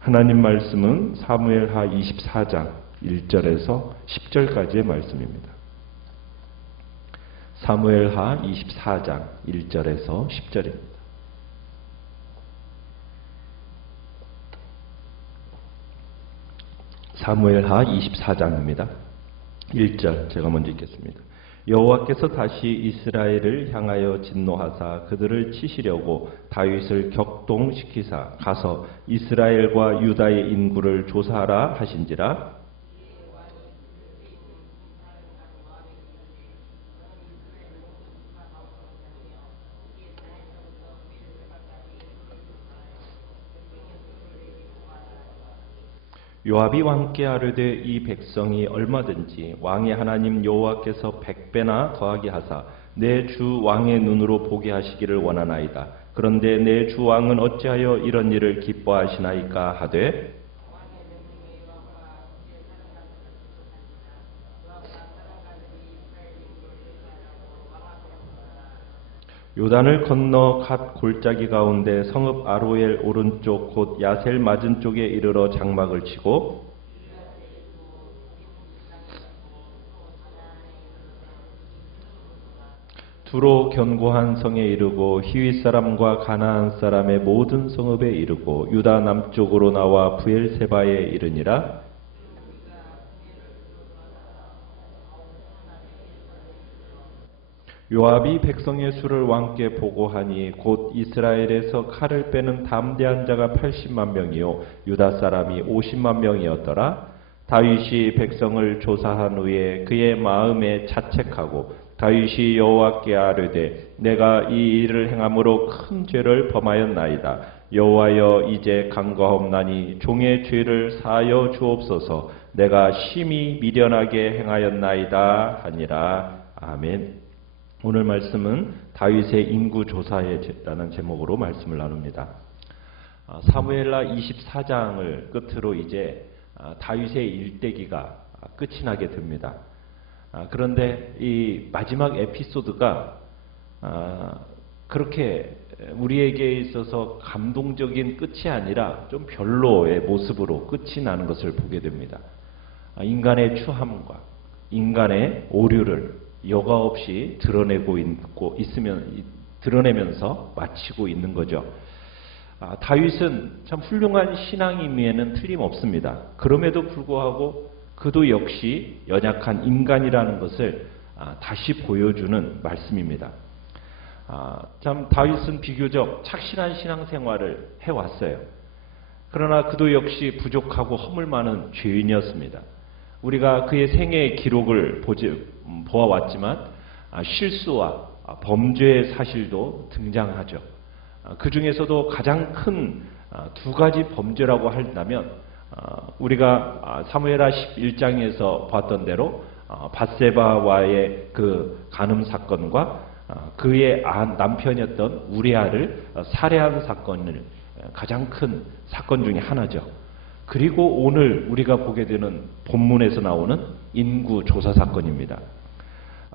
하나님 말씀은 사무엘하 24장 1절에서 10절까지의 말씀입니다. 사무엘하 24장 1절에서 10절입니다. 사무엘하 24장입니다. 1절 제가 먼저 읽겠습니다. 여호와께서 다시 이스라엘을 향하여 진노하사 그들을 치시려고 다윗을 격동시키사 가서 이스라엘과 유다의 인구를 조사하라 하신지라. 요압이 왕께 아뢰되 이 백성이 얼마든지 왕의 하나님 여호와께서 100배나 더하게 하사 내 주 왕의 눈으로 보게 하시기를 원하나이다. 그런데 내 주 왕은 어찌하여 이런 일을 기뻐하시나이까 하되 요단을 건너 갓 골짜기 가운데 성읍 아로엘 오른쪽 곧 야셀 맞은 쪽에 이르러 장막을 치고 두로 견고한 성에 이르고 히윗 사람과 가나안 사람의 모든 성읍에 이르고 유다 남쪽으로 나와 부엘세바에 이르니라. 요압이 백성의 수를 왕께 보고하니 곧 이스라엘에서 칼을 빼는 담대한 자가 80만 명이요 유다 사람이 50만 명이었더라. 다윗이 백성을 조사한 후에 그의 마음에 자책하고 다윗이 여호와께 아뢰되 내가 이 일을 행함으로 큰 죄를 범하였나이다. 여호와여 이제 간과하옵나니 종의 죄를 사하여 주옵소서. 내가 심히 미련하게 행하였나이다 하니라. 아멘. 오늘 말씀은 다윗의 인구조사라는 제목으로 말씀을 나눕니다. 사무엘하 24장을 끝으로 이제 다윗의 일대기가 끝이 나게 됩니다. 그런데 이 마지막 에피소드가 그렇게 우리에게 있어서 감동적인 끝이 아니라 좀 별로의 모습으로 끝이 나는 것을 보게 됩니다. 인간의 추함과 인간의 오류를 여과 없이 드러내면서 마치고 있는 거죠. 다윗은 참 훌륭한 신앙임에는 틀림없습니다. 그럼에도 불구하고 그도 역시 연약한 인간이라는 것을 다시 보여주는 말씀입니다. 참 다윗은 비교적 착실한 신앙생활을 해왔어요. 그러나 그도 역시 부족하고 허물 많은 죄인이었습니다. 우리가 그의 생애의 기록을 보아왔지만 실수와 범죄의 사실도 등장하죠. 그 중에서도 가장 큰 두 가지 범죄라고 한다면 우리가 사무엘하 11장에서 봤던 대로 밧세바와의 그 간음 사건과 그의 남편이었던 우리아를 살해한 사건을 가장 큰 사건 중에 하나죠. 그리고 오늘 우리가 보게 되는 본문에서 나오는 인구 조사 사건입니다.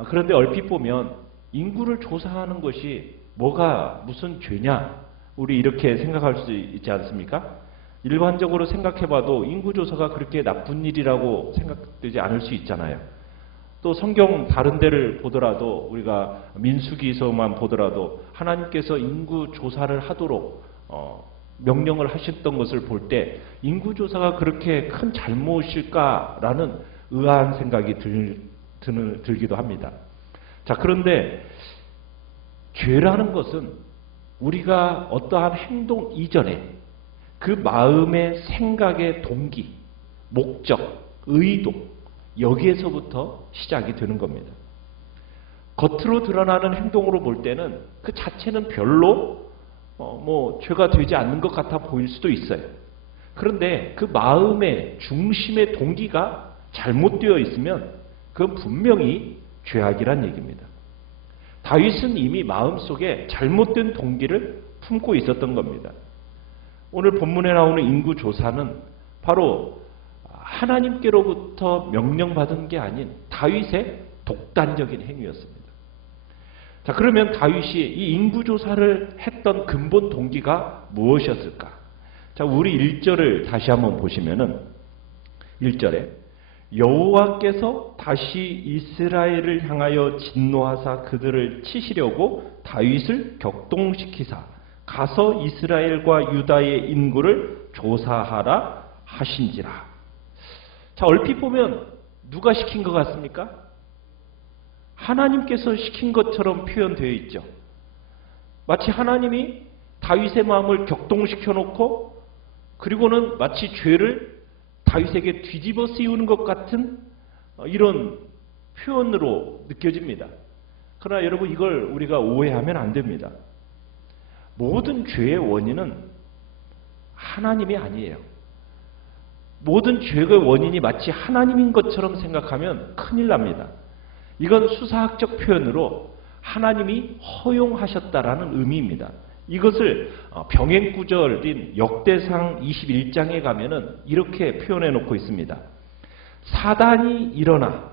그런데 얼핏 보면 인구를 조사하는 것이 무슨 죄냐? 우리 이렇게 생각할 수 있지 않습니까? 일반적으로 생각해봐도 인구조사가 그렇게 나쁜 일이라고 생각되지 않을 수 있잖아요. 또 성경 다른 데를 보더라도 우리가 민수기서만 보더라도 하나님께서 인구조사를 하도록 명령을 하셨던 것을 볼 때 인구조사가 그렇게 큰 잘못일까라는 의아한 생각이 들기도 합니다. 자, 그런데 죄라는 것은 우리가 어떠한 행동 이전에 그 마음의 생각의 동기, 목적, 의도 여기에서부터 시작이 되는 겁니다. 겉으로 드러나는 행동으로 볼 때는 그 자체는 별로 죄가 되지 않는 것 같아 보일 수도 있어요. 그런데 그 마음의 중심의 동기가 잘못되어 있으면 그건 분명히 죄악이란 얘기입니다. 다윗은 이미 마음속에 잘못된 동기를 품고 있었던 겁니다. 오늘 본문에 나오는 인구조사는 바로 하나님께로부터 명령받은 게 아닌 다윗의 독단적인 행위였습니다. 자, 그러면 다윗이 이 인구조사를 했던 근본 동기가 무엇이었을까? 자, 우리 1절을 다시 한번 보시면은 1절에 여호와께서 다시 이스라엘을 향하여 진노하사 그들을 치시려고 다윗을 격동시키사 가서 이스라엘과 유다의 인구를 조사하라 하신지라. 자, 얼핏 보면 누가 시킨 것 같습니까? 하나님께서 시킨 것처럼 표현되어 있죠. 마치 하나님이 다윗의 마음을 격동시켜 놓고 그리고는 마치 죄를 다윗에게 뒤집어 씌우는 것 같은 이런 표현으로 느껴집니다. 그러나 여러분, 이걸 우리가 오해하면 안 됩니다. 모든 죄의 원인은 하나님이 아니에요. 모든 죄의 원인이 마치 하나님인 것처럼 생각하면 큰일 납니다. 이건 수사학적 표현으로 하나님이 허용하셨다라는 의미입니다. 이것을 병행구절인 역대상 21장에 가면은 이렇게 표현해 놓고 있습니다. 사단이 일어나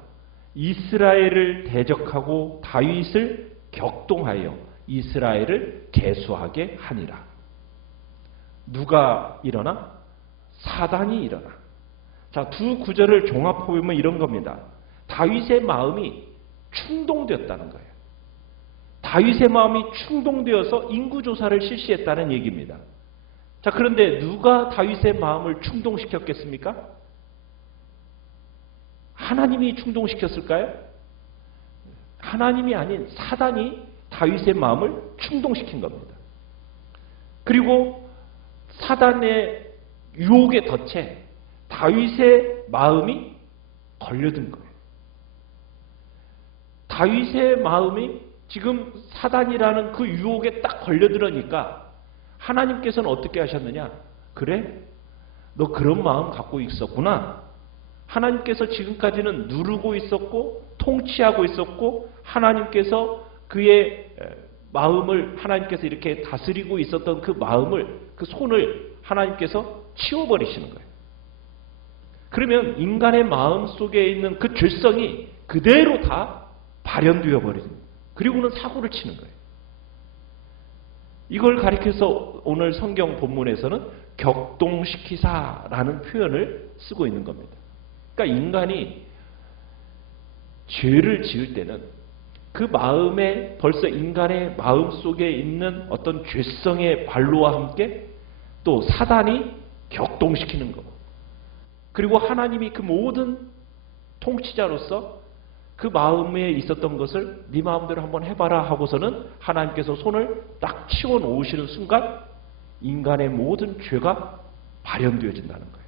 이스라엘을 대적하고 다윗을 격동하여 이스라엘을 계수하게 하니라. 누가 일어나? 사단이 일어나. 자, 두 구절을 종합해보면 이런 겁니다. 다윗의 마음이 충동되었다는 거예요. 다윗의 마음이 충동되어서 인구조사를 실시했다는 얘기입니다. 자, 그런데 누가 다윗의 마음을 충동시켰겠습니까? 하나님이 충동시켰을까요? 하나님이 아닌 사단이 다윗의 마음을 충동시킨 겁니다. 그리고 사단의 유혹에 덫에 다윗의 마음이 걸려든 거예요. 다윗의 마음이 지금 사단이라는 그 유혹에 딱 걸려들으니까 하나님께서는 어떻게 하셨느냐? 그래? 너 그런 마음 갖고 있었구나. 하나님께서 지금까지는 누르고 있었고 통치하고 있었고 하나님께서 그의 마음을 하나님께서 이렇게 다스리고 있었던 그 마음을, 그 손을 하나님께서 치워버리시는 거예요. 그러면 인간의 마음 속에 있는 그 죄성이 그대로 다 발현되어 버립니다. 그리고는 사고를 치는 거예요. 이걸 가리켜서 오늘 성경 본문에서는 격동시키사라는 표현을 쓰고 있는 겁니다. 그러니까 인간이 죄를 지을 때는 그 마음에 벌써 인간의 마음 속에 있는 어떤 죄성의 발로와 함께 또 사단이 격동시키는 것. 그리고 하나님이 그 모든 통치자로서 그 마음에 있었던 것을 네 마음대로 한번 해봐라 하고서는 하나님께서 손을 딱 치워 놓으시는 순간 인간의 모든 죄가 발현되어진다는 거예요.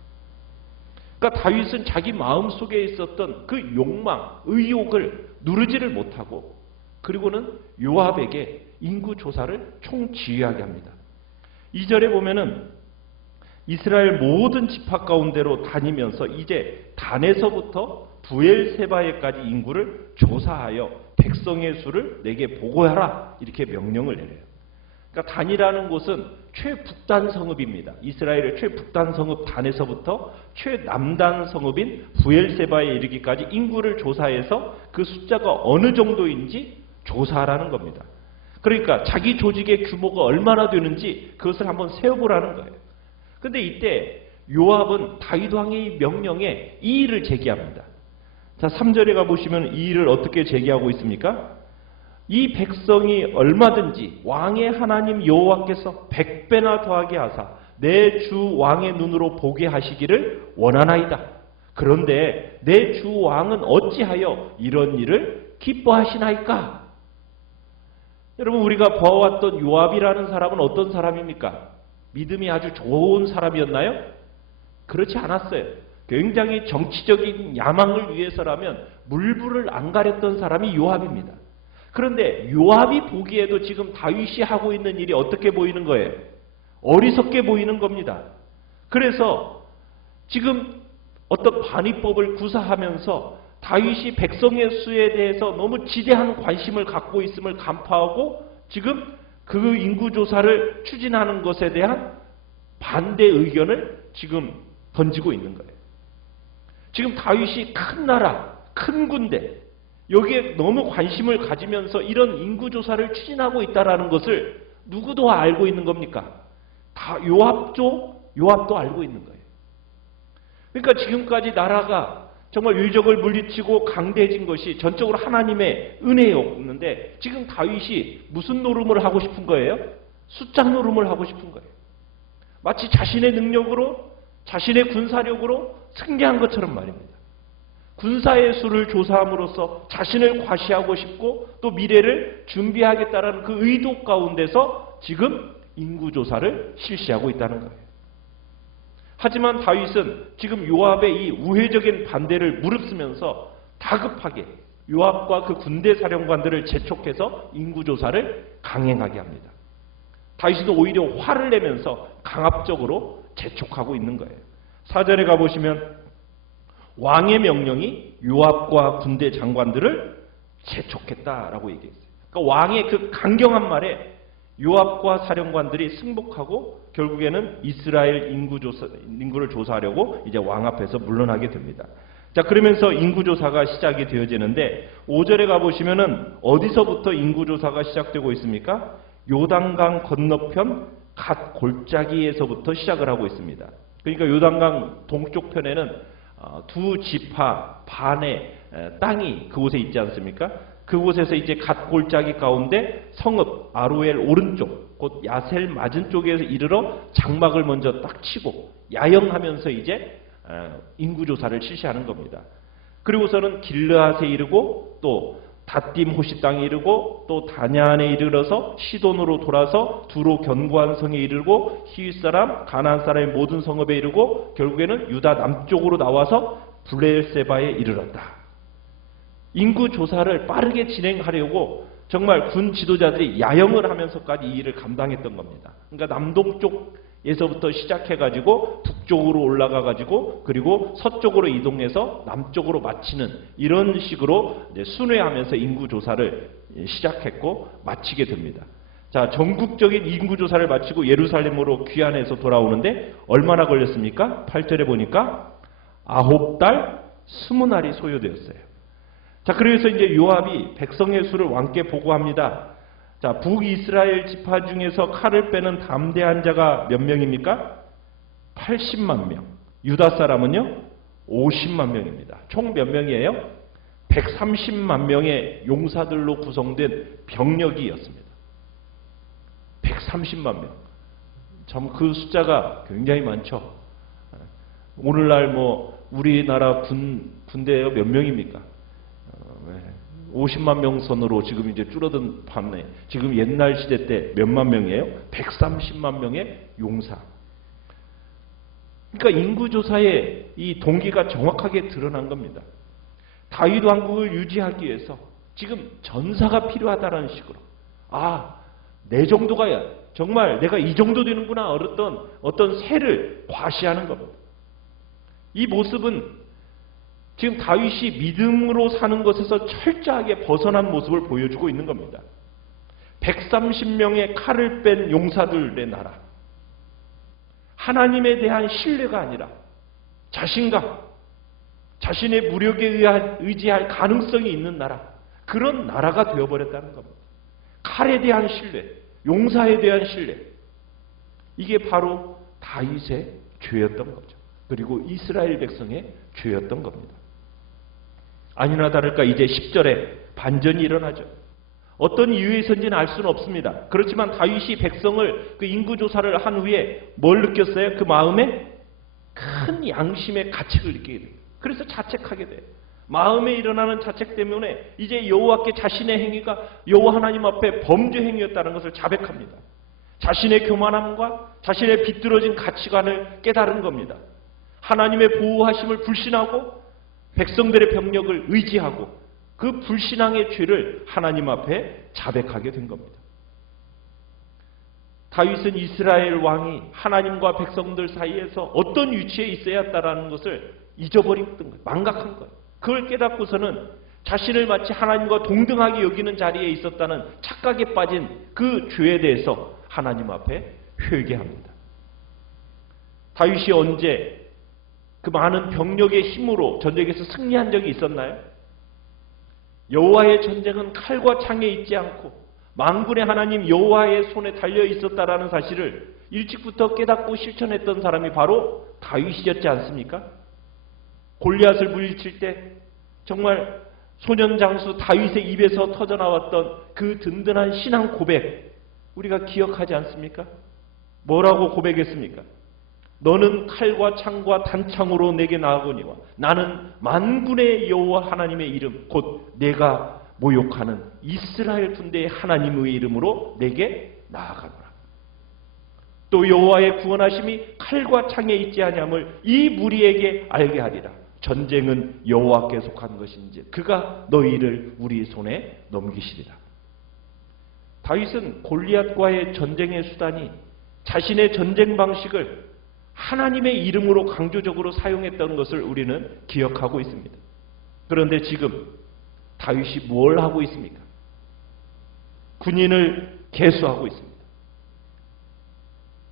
그러니까 다윗은 자기 마음 속에 있었던 그 욕망, 의욕을 누르지를 못하고 그리고는 요압에게 인구조사를 총지휘하게 합니다. 2절에 보면은 이스라엘 모든 지파 가운데로 다니면서 이제 단에서부터 부엘세바에까지 인구를 조사하여 백성의 수를 내게 보고하라 이렇게 명령을 내려요. 그러니까 단이라는 곳은 최북단 성읍입니다. 이스라엘의 최북단 성읍 단에서부터 최남단 성읍인 부엘세바에 이르기까지 인구를 조사해서 그 숫자가 어느 정도인지 조사하라는 겁니다. 그러니까 자기 조직의 규모가 얼마나 되는지 그것을 한번 세어보라는 거예요. 그런데 이때 요압은 다윗 왕의 명령에 이의를 제기합니다. 자, 3절에 가보시면 이 일을 어떻게 제기하고 있습니까? 이 백성이 얼마든지 왕의 하나님 여호와께서 100배나 더하게 하사 내 주 왕의 눈으로 보게 하시기를 원하나이다. 그런데 내 주 왕은 어찌하여 이런 일을 기뻐하시나이까? 여러분, 우리가 보아왔던 요압이라는 사람은 어떤 사람입니까? 믿음이 아주 좋은 사람이었나요? 그렇지 않았어요. 굉장히 정치적인 야망을 위해서라면 물불을 안 가렸던 사람이 요압입니다. 그런데 요압이 보기에도 지금 다윗이 하고 있는 일이 어떻게 보이는 거예요? 어리석게 보이는 겁니다. 그래서 지금 어떤 반의법을 구사하면서 다윗이 백성의 수에 대해서 너무 지대한 관심을 갖고 있음을 간파하고 지금 그 인구조사를 추진하는 것에 대한 반대 의견을 지금 던지고 있는 거예요. 지금 다윗이 큰 나라, 큰 군대, 여기에 너무 관심을 가지면서 이런 인구조사를 추진하고 있다는 것을 누구도 알고 있는 겁니까? 다 요압 쪽 요압도 알고 있는 거예요. 그러니까 지금까지 나라가 정말 유적을 물리치고 강대해진 것이 전적으로 하나님의 은혜였는데 지금 다윗이 무슨 노름을 하고 싶은 거예요? 숫자 노름을 하고 싶은 거예요. 마치 자신의 능력으로, 자신의 군사력으로 승리한 것처럼 말입니다. 군사의 수를 조사함으로써 자신을 과시하고 싶고 또 미래를 준비하겠다는 그 의도 가운데서 지금 인구조사를 실시하고 있다는 거예요. 하지만 다윗은 지금 요압의 이 우회적인 반대를 무릅쓰면서 다급하게 요압과 그 군대 사령관들을 재촉해서 인구조사를 강행하게 합니다. 다윗은 오히려 화를 내면서 강압적으로 재촉하고 있는 거예요. 4절에 가보시면 왕의 명령이 요압과 군대 장관들을 재촉했다라고 얘기했어요. 그러니까 왕의 그 강경한 말에 요압과 사령관들이 승복하고 결국에는 이스라엘 인구를 조사하려고 이제 왕 앞에서 물러나게 됩니다. 자, 그러면서 인구조사가 시작이 되어지는데 5절에 가보시면은 어디서부터 인구조사가 시작되고 있습니까? 요단강 건너편 갓 골짜기에서부터 시작을 하고 있습니다. 그러니까 요단강 동쪽 편에는 두 지파 반의 땅이 그곳에 있지 않습니까? 그곳에서 이제 갓 골짜기 가운데 성읍 아로엘 오른쪽, 곧 야셀 맞은 쪽에서 이르러 장막을 먼저 딱 치고 야영하면서 이제 인구조사를 실시하는 겁니다. 그리고서는 길르앗에 이르고 또 닷딤 호시 땅에 이르고 또 다냐안에 이르러서 시돈으로 돌아서 두로 견고한 성에 이르고 히윗 사람, 가나안 사람의 모든 성읍에 이르고 결국에는 유다 남쪽으로 나와서 블레셋바에 이르렀다. 인구 조사를 빠르게 진행하려고 정말 군 지도자들이 야영을 하면서까지 이 일을 감당했던 겁니다. 그러니까 남동쪽에서부터 시작해가지고 북쪽으로 올라가가지고 그리고 서쪽으로 이동해서 남쪽으로 마치는 이런 식으로 이제 순회하면서 인구 조사를 시작했고 마치게 됩니다. 자, 전국적인 인구 조사를 마치고 예루살렘으로 귀환해서 돌아오는데 얼마나 걸렸습니까? 8절에 보니까 9달 20날이 소요되었어요. 자, 그래서 이제 요압이 백성의 수를 왕께 보고합니다. 자, 북이스라엘 지파 중에서 칼을 빼는 담대한 자가 몇 명입니까? 80만 명. 유다 사람은요? 50만 명입니다. 총 몇 명이에요? 130만 명의 용사들로 구성된 병력이었습니다. 130만 명. 참 그 숫자가 굉장히 많죠. 오늘날 뭐 우리나라 군대가 몇 명입니까? 50만 명 선으로 지금 이제 줄어든 판에 지금 옛날 시대 때 몇만 명이에요? 130만 명의 용사. 그러니까 인구조사의 이 동기가 정확하게 드러난 겁니다. 다윗 왕국을 유지하기 위해서 지금 전사가 필요하다는 식으로 내 정도가 정말 내가 이 정도 되는구나 어떤 세를 과시하는 겁니다. 이 모습은 지금 다윗이 믿음으로 사는 것에서 철저하게 벗어난 모습을 보여주고 있는 겁니다. 130명의 칼을 뺀 용사들의 나라. 하나님에 대한 신뢰가 아니라 자신감, 자신의 무력에 의지할 가능성이 있는 나라. 그런 나라가 되어버렸다는 겁니다. 칼에 대한 신뢰, 용사에 대한 신뢰. 이게 바로 다윗의 죄였던 거죠. 그리고 이스라엘 백성의 죄였던 겁니다. 아니나 다를까 이제 10절에 반전이 일어나죠. 어떤 이유에서인지는 알 수는 없습니다. 그렇지만 다윗이 백성을 그 인구조사를 한 후에 뭘 느꼈어요? 그 마음에 큰 양심의 가책을 느끼게 돼요. 그래서 자책하게 돼요. 마음에 일어나는 자책 때문에 이제 여호와께 자신의 행위가 여호와 하나님 앞에 범죄 행위였다는 것을 자백합니다. 자신의 교만함과 자신의 비뚤어진 가치관을 깨달은 겁니다. 하나님의 보호하심을 불신하고 백성들의 병력을 의지하고 그 불신앙의 죄를 하나님 앞에 자백하게 된 겁니다. 다윗은 이스라엘 왕이 하나님과 백성들 사이에서 어떤 위치에 있어야 했다라는 것을 잊어버렸던 거예요. 망각한 거예요. 그걸 깨닫고서는 자신을 마치 하나님과 동등하게 여기는 자리에 있었다는 착각에 빠진 그 죄에 대해서 하나님 앞에 회개합니다. 다윗이 언제 그 많은 병력의 힘으로 전쟁에서 승리한 적이 있었나요? 여호와의 전쟁은 칼과 창에 있지 않고 만군의 하나님 여호와의 손에 달려 있었다라는 사실을 일찍부터 깨닫고 실천했던 사람이 바로 다윗이었지 않습니까? 골리앗을 물리칠 때 정말 소년 장수 다윗의 입에서 터져나왔던 그 든든한 신앙 고백, 우리가 기억하지 않습니까? 뭐라고 고백했습니까? 너는 칼과 창과 단창으로 내게 나아오니와 나는 만군의 여호와 하나님의 이름 곧 내가 모욕하는 이스라엘 군대의 하나님의 이름으로 내게 나아가노라. 또 여호와의 구원하심이 칼과 창에 있지 아니함을 이 무리에게 알게 하리라. 전쟁은 여호와께 속한 것인지 그가 너희를 우리 손에 넘기시리라. 다윗은 골리앗과의 전쟁의 수단이 자신의 전쟁 방식을 하나님의 이름으로 강조적으로 사용했던 것을 우리는 기억하고 있습니다. 그런데 지금 다윗이 뭘 하고 있습니까? 군인을 계수하고 있습니다.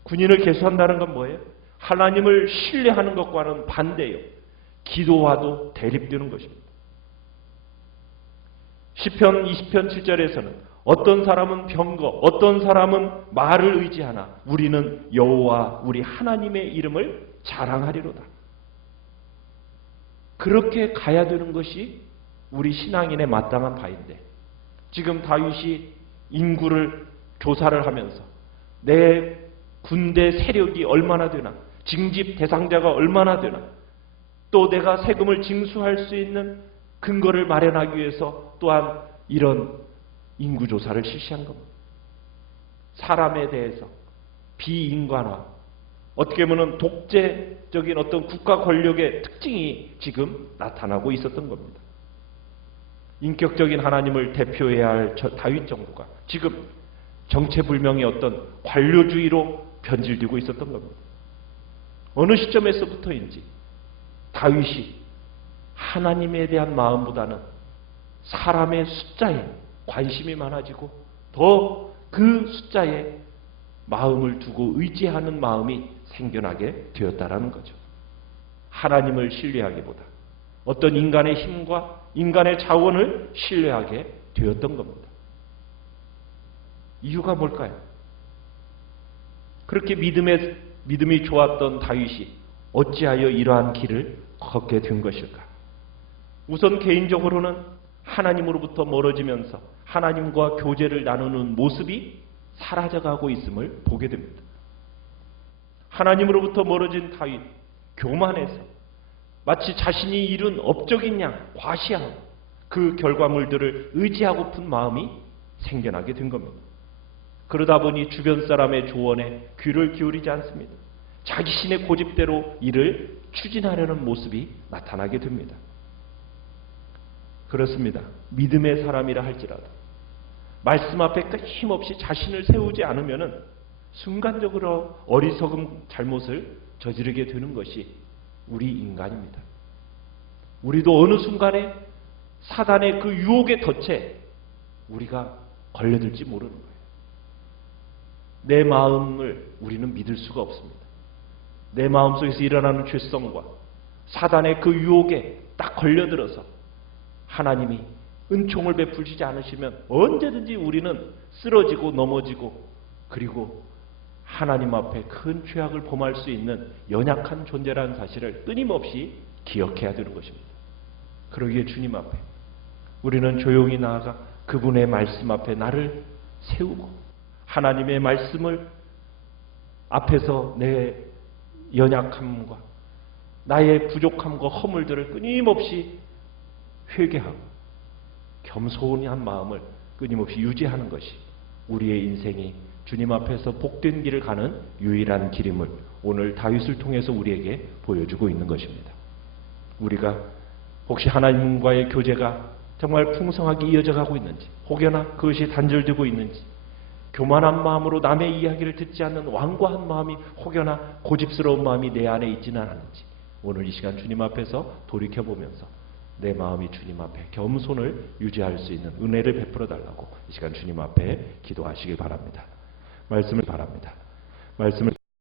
군인을 계수한다는 건 뭐예요? 하나님을 신뢰하는 것과는 반대예요. 기도와도 대립되는 것입니다. 시편 20편 7절에서는 어떤 사람은 병거, 어떤 사람은 말을 의지하나 우리는 여호와 우리 하나님의 이름을 자랑하리로다. 그렇게 가야 되는 것이 우리 신앙인의 마땅한 바인데 지금 다윗이 인구를 조사를 하면서 내 군대 세력이 얼마나 되나, 징집 대상자가 얼마나 되나, 또 내가 세금을 징수할 수 있는 근거를 마련하기 위해서 또한 이런 인구조사를 실시한 겁니다. 사람에 대해서 비인간화, 어떻게 보면 독재적인 어떤 국가 권력의 특징이 지금 나타나고 있었던 겁니다. 인격적인 하나님을 대표해야 할 다윗 정부가 지금 정체불명의 어떤 관료주의로 변질되고 있었던 겁니다. 어느 시점에서부터인지 다윗이 하나님에 대한 마음보다는 사람의 숫자에 관심이 많아지고 더 그 숫자에 마음을 두고 의지하는 마음이 생겨나게 되었다라는 거죠. 하나님을 신뢰하기보다 어떤 인간의 힘과 인간의 자원을 신뢰하게 되었던 겁니다. 이유가 뭘까요? 그렇게 믿음이 좋았던 다윗이 어찌하여 이러한 길을 걷게 된 것일까? 우선 개인적으로는 하나님으로부터 멀어지면서 하나님과 교제를 나누는 모습이 사라져가고 있음을 보게 됩니다. 하나님으로부터 멀어진 다윗, 교만해서 마치 자신이 이룬 업적인 양 과시하고 그 결과물들을 의지하고픈 마음이 생겨나게 된 겁니다. 그러다 보니 주변 사람의 조언에 귀를 기울이지 않습니다. 자기신의 고집대로 일을 추진하려는 모습이 나타나게 됩니다. 그렇습니다. 믿음의 사람이라 할지라도 말씀 앞에 끊임없이 자신을 세우지 않으면 순간적으로 어리석은 잘못을 저지르게 되는 것이 우리 인간입니다. 우리도 어느 순간에 사단의 그 유혹의 덫에 우리가 걸려들지 모르는 거예요. 내 마음을 우리는 믿을 수가 없습니다. 내 마음속에서 일어나는 죄성과 사단의 그 유혹에 딱 걸려들어서 하나님이 은총을 베푸시지 않으시면 언제든지 우리는 쓰러지고 넘어지고 그리고 하나님 앞에 큰 죄악을 범할 수 있는 연약한 존재라는 사실을 끊임없이 기억해야 되는 것입니다. 그러기에 주님 앞에 우리는 조용히 나아가 그분의 말씀 앞에 나를 세우고 하나님의 말씀을 앞에서 내 연약함과 나의 부족함과 허물들을 끊임없이 회개하고 겸손히 한 마음을 끊임없이 유지하는 것이 우리의 인생이 주님 앞에서 복된 길을 가는 유일한 길임을 오늘 다윗을 통해서 우리에게 보여주고 있는 것입니다. 우리가 혹시 하나님과의 교제가 정말 풍성하게 이어져 가고 있는지, 혹여나 그것이 단절되고 있는지, 교만한 마음으로 남의 이야기를 듣지 않는 완고한 마음이 혹여나 고집스러운 마음이 내 안에 있지는 않은지 오늘 이 시간 주님 앞에서 돌이켜보면서 내 마음이 주님 앞에 겸손을 유지할 수 있는 은혜를 베풀어 달라고 이 시간 주님 앞에 기도하시길 바랍니다. 말씀을